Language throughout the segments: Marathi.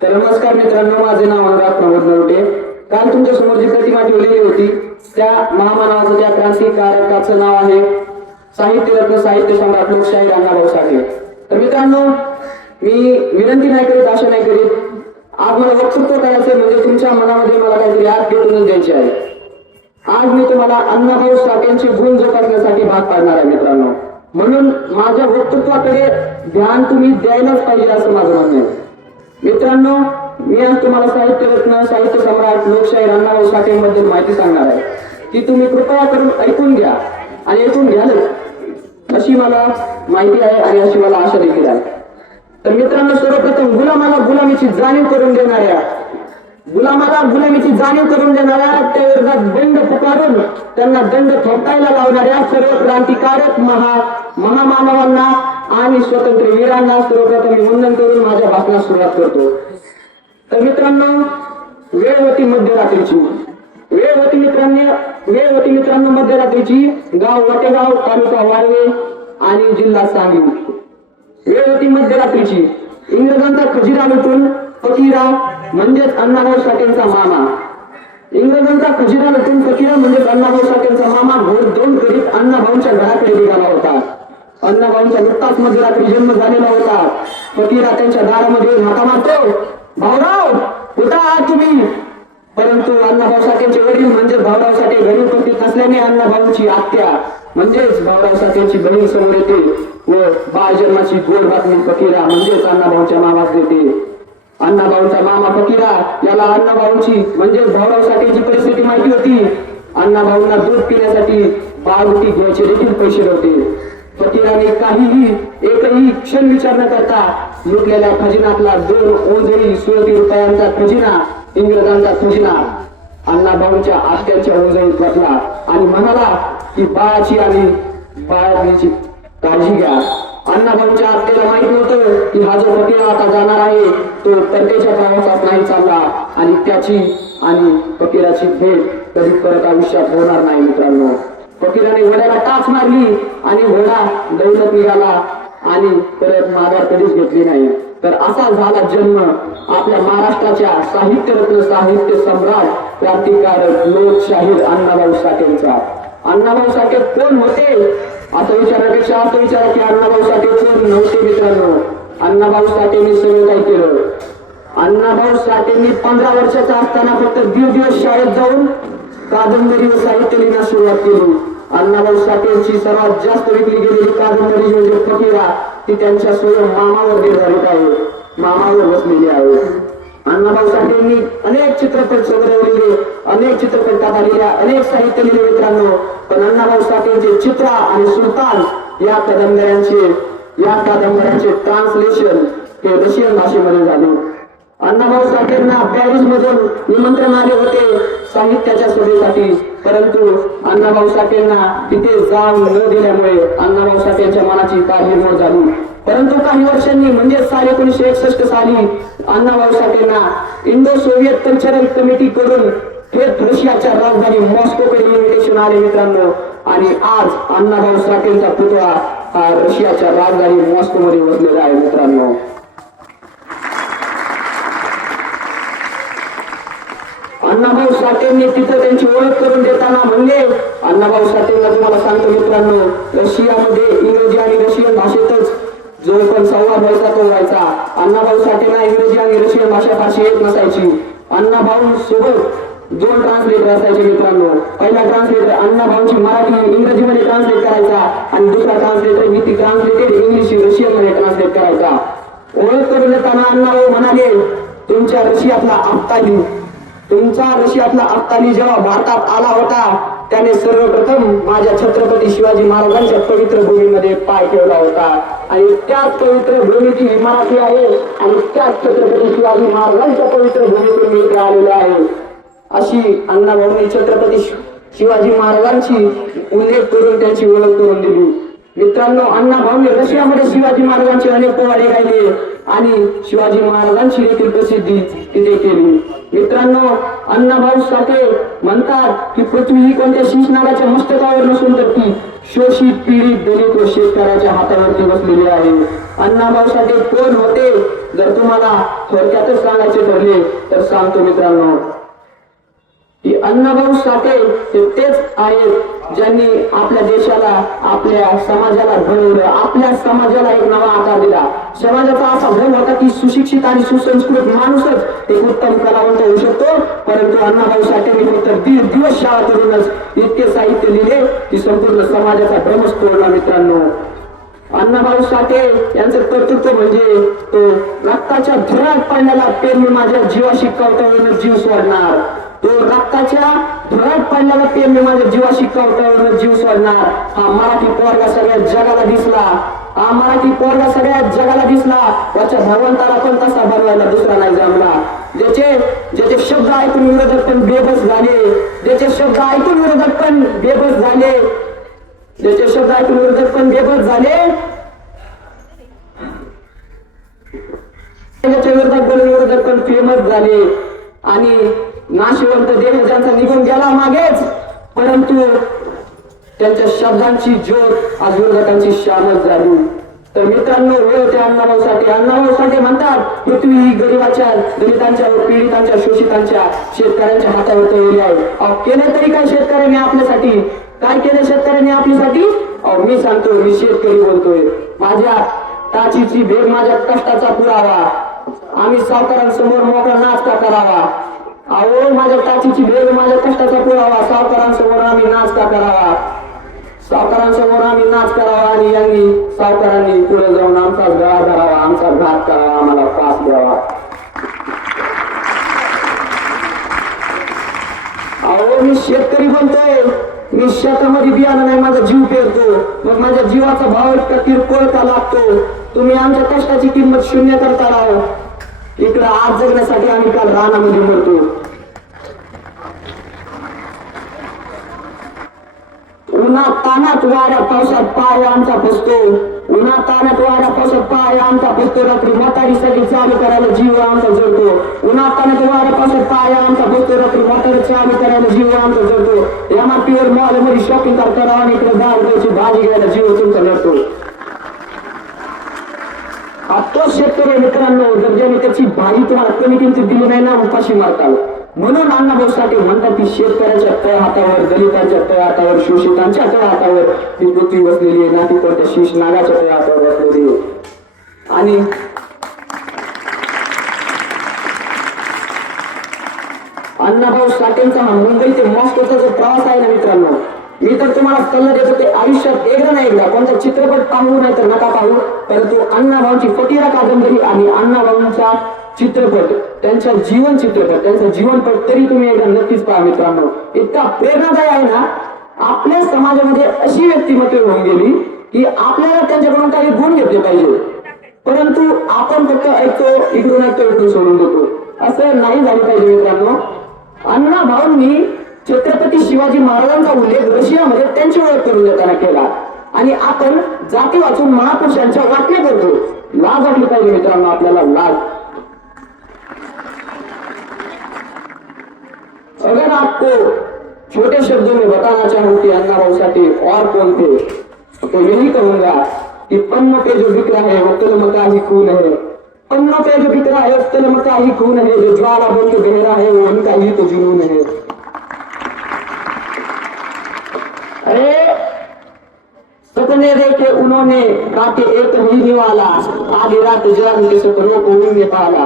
तर नमस्कार मित्रांनो माझे नाव अनुराग प्रमोद नवटे. काल तुमच्यासमोर जी प्रतिमा ठेवलेली होती त्या महामानवाचं त्या क्रांतिकारकाचं नाव आहे साहित्यरत्न साहित्य सम्राट लोकशाही अण्णाभाऊ साठे. तर मित्रांनो मी विनंती नाही करीत आशा नाही करीत. आज मला वक्तृत्व करायचं म्हणजे तुमच्या मनामध्ये मला काहीतरी आत भेटूनच द्यायची आहे. आज मी तुम्हाला अण्णाभाऊ साठेंची गुण जोपासण्यासाठी भाग पाडणार आहे मित्रांनो. म्हणून माझ्या वक्तृत्वाकडे ध्यान तुम्ही द्यायलाच पाहिजे असं माझं म्हणणं आहे. मित्रांनो मी आज तुम्हाला साहित्य रत्न साहित्य सम्राट लोकशाहीर अण्णाभाऊ साठेंबद्दल माहिती सांगणार आहे. ती तुम्ही कृपया करून ऐकून घ्या आणि ऐकून घ्यालच अशी मला माहिती आहे आणि अशी मला आशा देखील आहे. तर मित्रांनो सर्वप्रथम गुलामाला गुलामीची जाणीव करून देणाऱ्या गुलामाला गुलामीची जाणीव करून देणाऱ्या त्या विरोधात दंड पुकारून त्यांना दंड थोपटायला लावणाऱ्या सर्व क्रांतिकारक महा महामानवांना आणि स्वतंत्र वीरांना सर्वप्रथम मी वंदन करून माझ्या भाषणास सुरुवात करतो. तर मित्रांनो वेळ होती मध्यरात्रीची. वेळ होती मित्रांनी वेळ होती मित्रांनो मध्यरात्रीची गाव वटेगाव तालुका वाळवे आणि जिल्हा सांगली. वेळ होती मध्यरात्रीची. इंग्रजांचा खजिरा लुटून फकीरा म्हणजेच अण्णाभाऊ साठेंचा मामा. इंग्रजांचा खजिरा लुटून फकीरा म्हणजेच अण्णाभाऊ साठेंचा मामा घोड दोन करीत अण्णाभाऊंच्या घराकडे निघाला होता अण्णाभाऊंचा नुकताच मध्यरात्री जन्म झालेला होता पतीला त्यांच्या दारामध्ये हाका मारतो. भाऊराव कुठं आहात तुम्ही. परंतु अण्णाभाऊ साठेचे वडील म्हणजे भाऊराव साठे गरीब उपस्थित असल्याने अण्णाभाऊंची आत्या म्हणजेच भाऊराव साठेची बहीण समोर येते व बाळ जन्माची गोड बातमी फकीरा म्हणजेच अण्णाभाऊंच्या मामास देते. अण्णाभाऊंचा मामा फकीरा याला अण्णाभाऊंची म्हणजेच भाऊराव साठेची परिस्थिती माहिती होती. अण्णाभाऊंना दूध पिण्यासाठी बाळगुटी घ्यायचे देखील पैसे नव्हते. फकीराने काहीही एकही क्षण विचार न करता लुटलेल्या खजिनातला दोन ओझरी सुरती रुपयांचा खजिना इंग्रजांचा खजिना. अण्णाभाऊंच्या आत्याच्या ओझरीत घातला आणि म्हणाला की बाळाची आणि बाळाची काळजी घ्या. अण्णाभाऊंच्या आत्याला माहीत नव्हतं की हा जो फकीरा आता जाणार आहे तो परदेच्या प्रवासात नाही चालला आणि त्याची आणि फकीराची भेट कधी परत आयुष्यात होणार नाही मित्रांनो. फकीराने घोड्याला टाच मारली आणि घोडा दौलत निघाला आणि परत माघार कधीच घेतली नाही. तर असा झाला जन्म. आपल्या महाराष्ट्राच्या साहित्यरत्न साहित्य सम्राट क्रांतिकारक लोकशाहीर अण्णाभाऊ साठेंचा. अण्णाभाऊ साठे कोण होते? असं विचारण्यापेक्षा असं विचारा की अण्णाभाऊ साठे कोण नव्हते मित्रांनो? अण्णाभाऊ साठेंनी सगळं काय केलं. अण्णाभाऊ साठेंनी पंधरा वर्षाचा असताना फक्त दीड दिवस शाळेत जाऊन कादंबरी व साहित्य लिहिण्यास सुरुवात केली. अण्णाभाऊ साठेंची सर्वात जास्त विकली गेलेली कादंबरी म्हणजे फकीरा. ती त्यांच्या स्वयं मामावर निर्धारित आहे. मामावर बसलेली आहे. अण्णाभाऊ साठेंनी अनेक चित्रपट सगळवलेले अनेक चित्रपट आलेल्या अनेक साहित्य लिहिले मित्रांनो. पण अण्णाभाऊ साठेंचे चित्रा आणि सुलतान या कादंबऱ्यांचे या कादंबऱ्यांचे ट्रान्सलेशन हे रशियन भाषेमध्ये झाले. अण्णाभाऊ साठेंना पॅरिस मधून निमंत्रण आले होते साहित्याच्या सभेसाठी. परंतु अण्णाभाऊ साठेंना तिथे जाऊन न दिल्यामुळे अण्णाभाऊ साठेंच्या मनाची काही मोड झाली परंतु काही वर्षांनी म्हणजे साल एकोणीशे एकसष्ट साली अण्णाभाऊ साठेंना इंडो सोव्हिएत कल्चरल कमिटी कडून थेट रशियाच्या राजधानी मॉस्कोकडे इन्व्हिटेशन आले मित्रांनो. आणि आज अण्णाभाऊ साठेंचा पुतळा हा रशियाच्या राजधानी मॉस्कोमध्ये बसलेला आहे मित्रांनो. अण्णाभाऊ साठेंनी तिथं त्यांची ओळख करून देताना म्हणले अण्णाभाऊ साठेंना तुम्हाला सांगतो मित्रांनो रशियामध्ये इंग्रजी आणि रशियन भाषेतच जो पण संवाद व्हायचा तो व्हायचा. अण्णाभाऊ साठेंना इंग्रजी आणि रशियन भाषा फारशी येत नसायची. अण्णाभाऊ सोबत दोन ट्रान्सलेटर असायचे मित्रांनो. पहिला ट्रान्सलेटर अण्णाभाऊची मराठी इंग्रजीमध्ये ट्रान्सलेट करायचा आणि दुसरा ट्रान्सलेटर मी ती ट्रान्सलेटेड इंग्लिश रशियनमध्ये ट्रान्सलेट करायचा. ओळख करून देताना अण्णाभाऊ म्हणाले तुमच्या रशियातला आफ्ताली तुमचा रशियातला अफ्तानी जेव्हा भारतात आला होता त्याने सर्वप्रथम माझ्या छत्रपती शिवाजी महाराजांच्या पवित्र भूमीमध्ये पाय ठेवला होता. आणि त्याच पवित्र भूमीची मराठी आहे आणि त्याच छत्रपती शिवाजी महाराजांच्या पवित्र भूमीतून मी इथे आलेलो आहे. अशी अण्णाभाऊंनी छत्रपती शिवाजी महाराजांची उल्लेख करून त्यांची ओळख करून दिली. मित्रांनो अण्णा भाऊने रशियामध्ये शिवाजी महाराजांचे अनेक पोवाडे गायले आणि शिवाजी महाराजांची देखील प्रसिद्धी तिथे केली. मित्रांनो अण्णाभाऊ साठे म्हणतात की पृथ्वी ही कोणत्या शीशनागाच्या मस्तकावर नसून तर ती शोषित पीडित दलित व शेतकऱ्याच्या हातावरती बसलेली आहे. अण्णाभाऊ साठे कोण होते? जर तुम्हाला थोडक्यातच सांगायचे ठरले तर सांगतो मित्रांनो. की अण्णाभाऊ साठे हे तेच आहेत ज्यांनी आपल्या देशाला आपल्या समाजाला घडवलं आपल्या समाजाला एक नवा आकार दिला. समाजाचा असा भ्रम होता की सुशिक्षित आणि सुसंस्कृत माणूसच एक उत्तम कलावंत होऊ शकतो. परंतु अण्णाभाऊ साठेंनी फक्त दीड दिवस शाळा करूनच इतके साहित्य लिहिले की संपूर्ण समाजाचा भ्रमच तोडला मित्रांनो. अण्णाभाऊ साठे यांचं कर्तृत्व म्हणजे तो रक्ताच्या धुरात पडलेला पेरणी माझ्या जीवाशी कवटावरून जीव सोडणार. तो रक्ताच्या धुरात पडलेला पेरणी माझ्या जीवाशी कवटावरून जीव सोडणार. हा मराठी पोरगा सगळ्या जगाला दिसला. हा मराठी पोरगा सगळ्या जगाला दिसला. त्याच्या भगवंताला पण तसा बनवायला दुसरा नाही जमला. ज्याचे ज्याचे शब्द ऐकून विरोधक पण बेबस झाले. ज्याचे शब्द ऐकून विरोधक पण बेबस झाले. त्याच्या शब्दात ऐकून विरोधक पण बेबत झाले. त्याच्या विरोधात बोलून विरोधक पण फेमस झाले. आणि नाशिवंत देह त्यांचा निघून गेला मागेच. परंतु त्यांच्या शब्दांची ज्योत आज विरोधकांची शामच झाली. तर मित्रांनो वेळ होते अण्णाभाऊसाठी अण्णाभाऊसाठी म्हणतात पृथ्वी ही गरीबाच्या दलितांच्या पीडितांच्या शोषितांच्या शेतकऱ्यांच्या हातावर तळलेली आहे. अहो केलं तरी काय शेतकऱ्यांनी शेतकऱ्यांनी आपल्यासाठी मी सांगतो मी शेतकरी बोलतोय. माझ्या ताचीची भेट माझ्या कष्टाचा पुरावा. आम्ही सावकारांसमोर मोकळा नाचका करावा. अहो माझ्या ताचीची भेट माझ्या कष्टाचा पुरावा. सावकारांसमोर आम्ही नाचका करावा. सावकारांसमोर आम्ही नाच करावा आणि यांनी सावकारांनी पुढे जाऊन आमचा गळा धरावा आमचा घात करावा आम्हाला पास द्यावा. अहो मी शेतकरी बोलतोय. मी शेतामध्ये बियाणं नाही माझा जीव पेरतो. मग माझ्या जीवाचा भाव इतका किरकोळ का लागतो. तुम्ही आमच्या कष्टाची किंमत शून्य करता राहो इकडं आज जगण्यासाठी आम्ही काल रानामध्ये मरतो. उन्हात तानात वाऱ्या पावसात पाय आमचा फसतो. उन्हात तानात वाऱ्या पाय आमचा फसतो रात्री म्हातारीसाठी चालू करायला जीव आमचा जळतो उन्हात तानात वाऱ्या पाय आमचा फसतो रात्री म्हातारी चालू करायला जीव आमचा जळतो एम आर पीवर मॉलमध्ये शॉपिंग करताना आणि इकडे दहा रुपयाची भाजी घ्यायला जीव तुमचा लढतो आता शेतकरी मित्रांनो जर ज्याने त्याची भाजी तुम्हाला कमी किमतीत दिली नाही ना उपाशी मारताल. म्हणून अण्णाभाऊ साठे म्हणतात की शेतकऱ्याच्या तळ हातावर दलितांच्या तळ हातावर शोषितांच्या तळ हातावर ती पृथ्वी बसलेली आहे ना ती कोणत्या शीश नागाच्या तळ हातावर बसलेली आहे. आणि अण्णाभाऊ साठेंचा हा मुंबई ते मॉस्कोचा जो प्रवास आहे ना मित्रांनो मी तर तुम्हाला सल्ला देतो ते आयुष्यात एकदा नाही एकदा कोणता चित्रपट पाहू नाही तर नका पाहू परंतु अण्णाभाऊंची फटीरा कादंबरी आणि अण्णाभाऊंचा चित्रपट. त्यांच्या जीवन चित्रपट त्यांचा जीवनपट तरी तुम्ही एकदा नक्कीच पहा मित्रांनो. इतका प्रेरणादायी आहे ना आपल्या समाजामध्ये अशी व्यक्तिमत्व होऊन गेली की आपल्याला त्यांच्याकडून काही गुण घेतले पाहिजे. परंतु आपण फक्त ऐकतो इकडून ऐकतो इकडून सोडून देतो. असं नाही झालं पाहिजे मित्रांनो. अण्णा भाऊंनी छत्रपती शिवाजी महाराजांचा उल्लेख रशियामध्ये त्यांची ओळख करून देताना केला. आणि आपण जाती वाचून महापुरुषांच्या वाटण्या करतो. लाज वाटली पाहिजे मित्रांनो आपल्याला लाज. अगर आपको छोटे शब्दों में बताना चाहूँ कि अन्ना भाऊ और कौन थे तो यही कहूँगा कि पन्नों पे जो बिक रहा है वो कलम का ही खून है। पन्नों पे जो बिक रहा है वो कलम का ही खून है। जो ज्वाला बन के बह रहा है वो उनका ही तो जुनून है। अरे, सपने देखे उन्होंने काटे एक ही निवाला आधी रात जान के सपनों को उन्होंने पाला।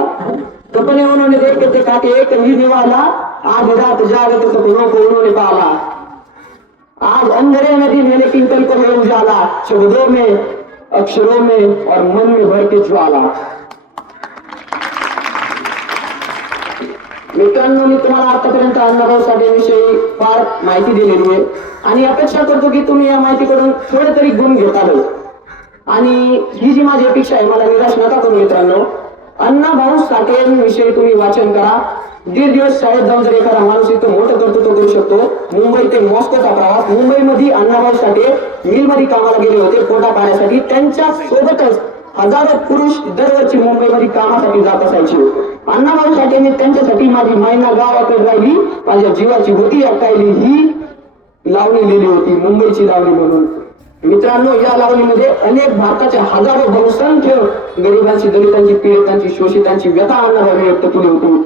सपने उन्होंने देखे थे काटे एक ही निवाला आज रात जाग सपनों को उन्होंने पाला आज अंधेरे में दिन है लेकिन को है उजाला शब्दों में अक्षरों में और मन में भर के ज्वाला. मित्रांनो मी तुम्हाला आतापर्यंत अण्णाभाऊ साठेविषयी फार माहिती दिलेली आहे. आणि अपेक्षा करतो की तुम्ही या माहितीकडून थोडे तरी गुण घेताल आणि ही जी माझी अपेक्षा आहे मला निराश नका करू मित्रांनो. अण्णाभाऊ साठेंविषयी तुम्ही वाचन करा. दीड दिवस शाळेत जाऊन जर एखादा माणूस इथं मोठं कर्तृत्व करू शकतो मुंबई ते मॉस्कोचा प्रवास मुंबईमध्ये अण्णाभाऊ साठे मिलमध्ये कामाला गेले होते पोटा पाण्यासाठी. त्यांच्या सोबतच हजारो पुरुष दरवर्षी मुंबईमध्ये कामासाठी जात असायचे. अण्णाभाऊ साठेने त्यांच्यासाठी माझी मायना गावाकडे राहिली माझ्या जीवाची होती अटकायली ही लावणी लिहिली होती मुंबईची लावणी म्हणून. मित्रांनो या लावणीमध्ये अनेक भारताच्या हजारो बहुसंख्य गरिबांची दलितांची पीडितांची शोषितांची व्यथा अण्णाभाऊ व्यक्त केली होती.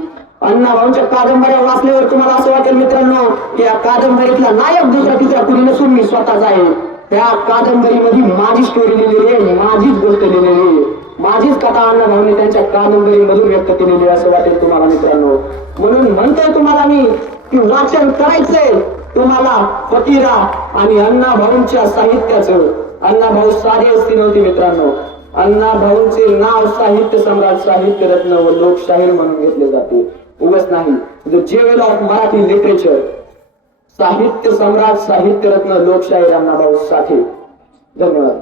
अण्णाभाऊंच्या कादंबऱ्या वाचल्यावर तुम्हाला असं वाटेल मित्रांनो या कादंबरीतला नायक दुसरा तिसरा कुणी नसून मी स्वतःच आहे. त्या कादंबरीमध्ये माझी स्टोरी लिहिलेली आहे माझीच गोष्ट लिहिलेली आहे. माझीच कथा अण्णाभाऊने त्यांच्या कादंबरीमधून व्यक्त केलेली असं वाटेल तुम्हाला मित्रांनो. म्हणून म्हणतोय तुम्हाला मी की वाचन करायचंय तुम्हाला फकीरा आणि अण्णा भाऊंच्या साहित्याचं. अण्णा भाऊ साधे असतील नव्हते मित्रांनो. अण्णा भाऊंचे नाव साहित्य सम्राट साहित्य रत्न व लोकशाहीर म्हणून घेतले जाते. उगच नाही. जे वेळ ऑफ मराठी लिटरेचर साहित्य सम्राट साहित्य रत्न लोकशाहीर अण्णाभाऊ साठे. धन्यवाद.